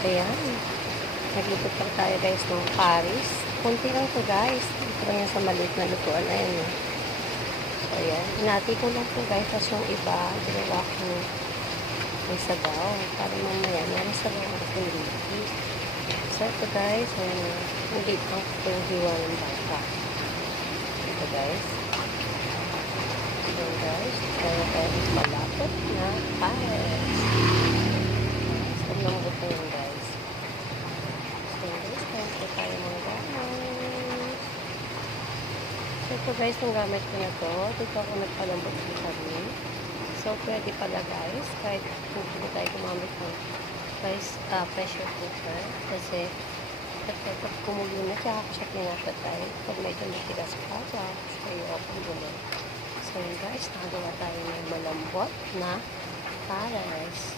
Ayan. Naglipot lang tayo guys ng Paris. Kunti lang to guys. Ito lang yung sa maliit na lutuan. Ayan o. So ayan. Hinati ko lang to guys. Tapos yung iba, ginawa ko may sabaw. Para mamaya, meron sabaw ang kundi. So ito guys, hindi ang hiwa ng bata. Ito guys. So guys, kaya tayo malapot na Paris. So lambot na yun guys. So guys, tayo tayo mga gamit. So ito guys, yung gamit ko na to. Dito ako nagpalambot ng kami. So pwede pala guys, kahit hindi tayo gumamit ng pressure cooker. Kasi pag kumulo na, tsaka ko siya pinapatay. Pag medyo matigas pa, tsaka ko siya i-open gulo. So yun guys, nakagawa tayo ng malambot na pares.